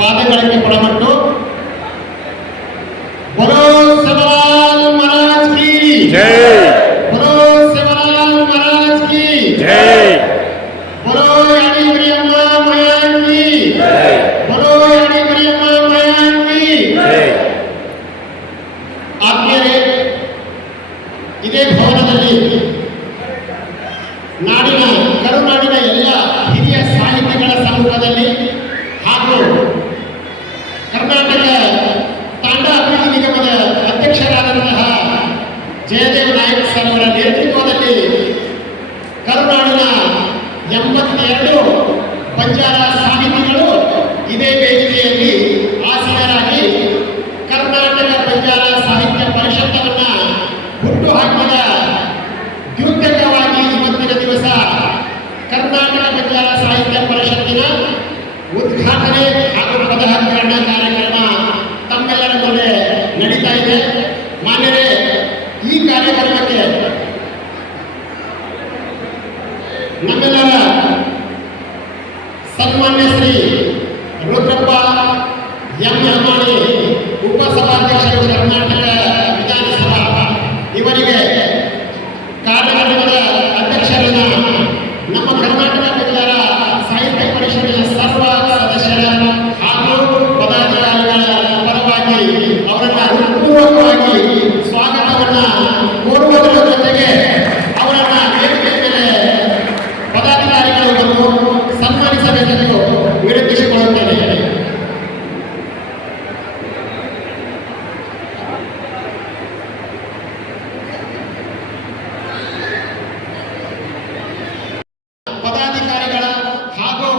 ಪಾದಗಳಿಗೆ ಕೊಡಮಟ್ಟು बोलो सेवालाल महाराज की जय, बोलो सेवालाल महाराज की जय, बोलो यानी मरियम्मा मयान की जय, बोलो यानी मरियम्मा मयान की जय. ಆತ್ಮೀಯರೇ, ಇದೇ ಭವನದಲ್ಲಿ ನಾಡಿನ ಕರುನಾಡಿನ ಎಲ್ಲ ಹಿರಿಯ ಸಾಹಿತಿಗಳ ಸಮ್ಮುಖದಲ್ಲಿ ಹಾಗೂ ಕರ್ನಾಟಕ ತಾಂಡ ಅಭಿವೃದ್ಧಿ ನಿಗಮದ ಅಧ್ಯಕ್ಷರಾದಂತಹ ಜಯದೇವ ನಾಯಕ್ ಸರ್ ಅವರ ನೇತೃತ್ವದಲ್ಲಿ ಕರುನಾಡಿನ 82 ಬಂಜಾರ ಸಾಹಿತಿಗಳು ಇದೇ ವೇದಿಕೆಯಲ್ಲಿ ಆಸೀನರಾಗಿ ಕರ್ನಾಟಕ ಬಂಜಾರ ಸಾಹಿತ್ಯ ಪರಿಷತ್ತನ್ನ ಹುಟ್ಟು ಹಾಕಿದ ದ್ಯೋತಕವಾಗಿ ಇವತ್ತಿನ ದಿವಸ ಕರ್ನಾಟಕ ಬಂಜಾರ ಸಾಹಿತ್ಯ ಪರಿಷತ್ತಿನ ಉದ್ಘಾಟನೆ ಹಾಗೂ ಪದಗ್ರಹಣ ಕಾರ್ಯಕ್ರಮ ತಮ್ಮೆಲ್ಲರ ಮುಂದೆ ನಡೀತಾ ಇದೆ. ಮಾನ್ಯರೇ, ಈ ಕಾರ್ಯಕ್ರಮಕ್ಕೆ ನಮ್ಮೆಲ್ಲರ ಸನ್ಮಾನ್ಯ ಶ್ರೀ ರುದ್ರಪ್ಪ ಎಂ ಲಮಾಣಿ ಉಪಸಭಾಧ್ಯಕ್ಷರು ಕರ್ನಾಟಕ ವಿಧಾನಸಭಾ, ಇವರಿಗೆ ಕಾರ್ಯಕ್ರಮದ ಅಧ್ಯಕ್ಷರನ್ನ ನಮ್ಮ ಕರ್ನಾಟಕ ಬಂಜಾರ ಸಾಹಿತ್ಯ ಪರಿಷತ್ತಿನ ಸರ್ವ ಸದಸ್ಯರ ಹಾಗೂ ಪದಾಧಿಕಾರಿಗಳ ಪರವಾಗಿ ಅವರನ್ನ ಹೃತ್ಪೂರ್ವಕವಾಗಿ ಸ್ವಾಗತವನ್ನ ಕೋರುವುದರ ಜೊತೆಗೆ ಅವರನ್ನ ವೇದಿಕೆ ಮೇಲೆ ಪದಾಧಿಕಾರಿಗಳು ಬಂದು ಸನ್ಮಾನಿಸಬೇಕೆಂದು ವಿನಂತಿಸಿಕೊಳ್ಳುತ್ತೇನೆ. ಪದಾಧಿಕಾರಿಗಳ ಹಾಗೂ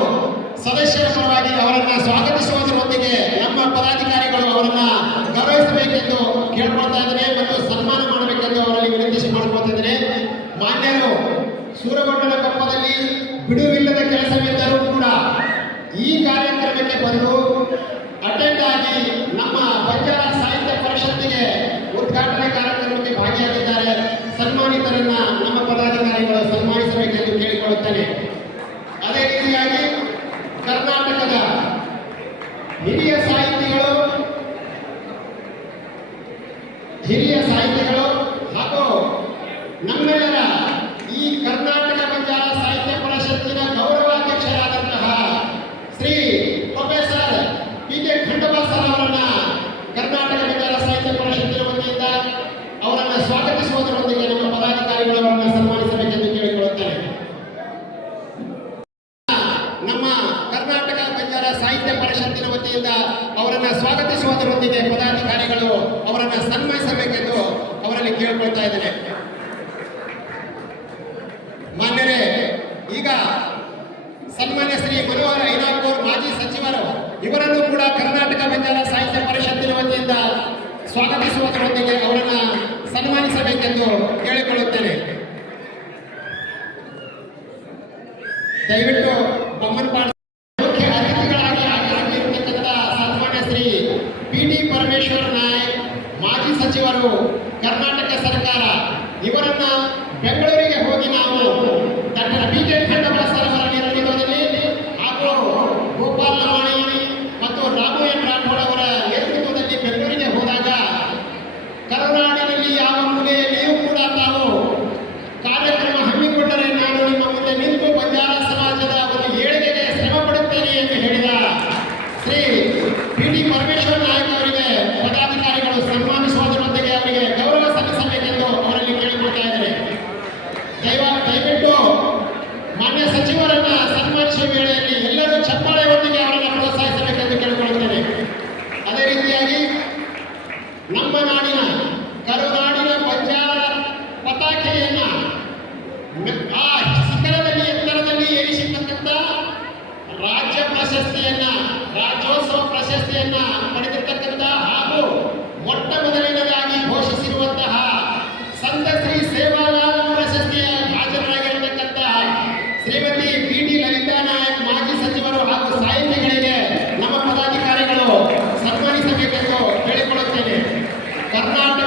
ಸದಸ್ಯರ ಪರವಾಗಿ ಅವರನ್ನ ಸ್ವಾಗತಿಸುವುದರೊಂದಿಗೆ ನಮ್ಮ ಪದಾಧಿಕಾರಿಗಳು ಅವರನ್ನ ಗೌರವಿಸಬೇಕೆಂದು ಕೇಳ್ಕೊಳ್ತಾ ಇದ್ದೇನೆ ಮತ್ತು ಸನ್ಮಾನ ಮಾಡಬೇಕೆಂದು ಅವರಲ್ಲಿ ವಿನಂತಿಸಿ ಮಾಡ್ಕೊಳ್ತಾ ಇದ್ದೇನೆ. ಮಾನ್ಯರು, ಸೂರಗೊಂಡನ ಕೊಪ್ಪದಲ್ಲಿ ಬಿಡುವಿಲ್ಲದ ಕೆಲಸವಿದ್ದರೂ ಕೂಡ ಈ ಕಾರ್ಯಕ್ರಮಕ್ಕೆ ಬಂದು ಅಟೆಂಡ್ ಆಗಿ ನಮ್ಮ ಬಂಜಾರ ಸಾಹಿತ್ಯ ಪರಿಷತ್ತಿಗೆ ಉದ್ಘಾಟನೆ ಕಾರ್ಯಕ್ರಮಕ್ಕೆ ಭಾಗಿಯಾಗಿದ್ದಾರೆ. ಸನ್ಮಾನಿತರನ್ನ ನಮ್ಮ ಪದಾಧಿಕಾರಿಗಳು ಸನ್ಮಾನಿಸಬೇಕೆಂದು ಕೇಳಿಕೊಳ್ಳುತ್ತೇನೆ. ಅದೇ ರೀತಿಯಾಗಿ ಕರ್ನಾಟಕದ ಹಿರಿಯ ಸಾಹಿತಿಗಳು ಹಾಗೂ ನಮ್ಮೆಲ್ಲರ ಈ ಕರ್ನಾಟಕ ಬಂಜಾರ ಸಾಹಿತ್ಯ ಪರಿಷತ್ತಿನ ಗೌರವಾಧ್ಯಕ್ಷರಾದಂತಹ ಶ್ರೀ ಪ್ರೊಫೆಸರ್ ಪಿ.ಕೆ. ಖಂಡಬಾ ಸರ್ ಅವರನ್ನ ಕರ್ನಾಟಕ ಬಂಜಾರ ಸಾಹಿತ್ಯ ಪರಿಷತ್ತಿನ ವತಿಯಿಂದ ಅವರನ್ನ ಸ್ವಾಗತಿಸುವುದರೊಂದಿಗೆ ನಮ್ಮ ಪದಾಧಿಕಾರಿಗಳು ಅವರನ್ನ ಸನ್ಮಾನಿಸಬೇಕೆಂದು ಕೇಳಿಕೊಳ್ಳುತ್ತೇನೆ. ನಮ್ಮ ಕರ್ನಾಟಕ ಬಂಜಾರ ಸಾಹಿತ್ಯ ಪರಿಷತ್ತಿನ ವತಿಯಿಂದ ಅವರನ್ನ ಸ್ವಾಗತಿಸುವುದರೊಂದಿಗೆ ಪದಾಧಿಕಾರಿಗಳು ಅವರನ್ನ ಸನ್ಮಾನಿಸಬೇಕೆಂದು ಅವರಲ್ಲಿ ಕೇಳಿಕೊಳ್ತಾ ಇದ್ದೇನೆ. ಮಾನ್ಯರೇ, ಈಗ ಸನ್ಮಾನ್ಯ ಶ್ರೀ ಮನೋಹರ್ ಐನಾಪುರ್ ಮಾಜಿ ಸಚಿವರು ಇವರನ್ನು ಕೂಡ ಕರ್ನಾಟಕ ಬಂಜಾರ ಸಾಹಿತ್ಯ ಪರಿಷತ್ತಿನ ವತಿಯಿಂದ ಸ್ವಾಗತಿಸುವುದರೊಂದಿಗೆ ಅವರನ್ನ ಸನ್ಮಾನಿಸಬೇಕೆಂದು ಕೇಳಿಕೊಳ್ಳುತ್ತೇನೆ. ದಯವಿಟ್ಟು ಬೊಮ್ಮನಪಾಡಿ ಮುಖ್ಯ ಅತಿಥಿಗಳಾಗಿ ಆಗಮಿಸಿರ್ತಕ್ಕಂಥ ಸನ್ಮಾನ್ಯ ಶ್ರೀ ಪಿ.ಟಿ. ಪರಮೇಶ್ವರ ನಾಯಕ್ ಮಾಜಿ ಸಚಿವರು ಕರ್ನಾಟಕ ಸರ್ಕಾರ, ಇವರನ್ನ ಬೆಂಗಳೂರಿಗೆ ಹೋಗಿ ನಾವು ಡಾಕ್ಟರ್ ಪಿ.ಕೆ. ಖಂಡಬಾ ಸರ್ ಅವರ ನೇತೃತ್ವದಲ್ಲಿ ಹಾಗೂ ಗೋಪಾಲ್ ಲಮಾಣಿ ಮತ್ತು ರಾಮು ಎನ್ ರಾಠೋಡ್ ಅವರ ನೇತೃತ್ವದಲ್ಲಿ ಬೆಂಗಳೂರಿಗೆ ಹೋದಾಗ ಕರುನಾಡಿನಲ್ಲಿ ಯಾವ ಮೂಲೆಯಲ್ಲಿಯೂ ಕೂಡ ತಾವು ಕಾರ್ಯಕ್ರಮ ಹಮ್ಮಿಕೊಂಡರೆ ನಾನು ನಿಮ್ಮ ಮುಂದೆ ನಿಂತು ಬಂಜಾರ ಸಮಾಜದ ಒಂದು ಏಳಿಗೆಗೆ ಶ್ರಮ ಪಡುತ್ತೇನೆ ಎಂದು ಹೇಳಿದ ಶ್ರೀ ಪಿ.ಟಿ. ಪರಮೇಶ್ವರ ನಾಯಕ್ ಅವರಿಗೆ ಪದಾಧಿಕಾರಿಗಳು ಸನ್ಮಾನಿಸುವುದರೊಂದಿಗೆ ಅವರಿಗೆ ಗೌರವ ಸಲ್ಲಿಸಬೇಕೆಂದು ಅವರಲ್ಲಿ ಕೇಳಿಕೊಳ್ತಾ ಇದ್ದಾರೆ. ದಯವಿಟ್ಟು ಮಾನ್ಯ ಸಚಿವರನ್ನ ಸನ್ಮಾನಿಸುವ ವೇಳೆಯಲ್ಲಿ ಎಲ್ಲರೂ ಚಪ್ಪಾಳೆಯೊಂದಿಗೆ ಅವರನ್ನು ಪ್ರೋತ್ಸಾಹಿಸಬೇಕೆಂದು ಕೇಳಿಕೊಳ್ಳುತ್ತೇನೆ. ಅದೇ ರೀತಿಯಾಗಿ ನಮ್ಮ ನಾಡಿನ ಕರುನಾಡಿನ ಬಂಜಾರ ಪತಾಕೆಯನ್ನ ಆ ಶಿಖರದಲ್ಲಿ ಎತ್ತರದಲ್ಲಿ ಏರಿಸಿರ್ತಕ್ಕಂಥ ರಾಜ್ಯ ಪ್ರಶಸ್ತಿಯನ್ನ, ರಾಜ್ಯೋತ್ಸವ ಪ್ರಶಸ್ತಿಯನ್ನ ಪಡೆದಿರ್ತಕ್ಕಂಥ ಹಾಗೂ ಮೊಟ್ಟ ಮೊದಲನೇದಾಗಿ ಘೋಷಿಸಿರುವಂತಹ ಸಂತ ಶ್ರೀ ಸೇವಾಲಾಲ್ ಪ್ರಶಸ್ತಿಯ ಭಾಜನರಾಗಿರತಕ್ಕಂತಹ ಶ್ರೀಮತಿ ಪಿ.ಟಿ. ಲಲಿತಾ ನಾಯಕ್ ಮಾಜಿ ಸಚಿವರು ಹಾಗೂ ಸಾಹಿತಿಗಳಿಗೆ ನಮ್ಮ ಪದಾಧಿಕಾರಿಗಳು ಸನ್ಮಾನಿಸಬೇಕೆಂದು ಕೇಳಿಕೊಳ್ಳುತ್ತೇನೆ. ಕರ್ನಾಟಕ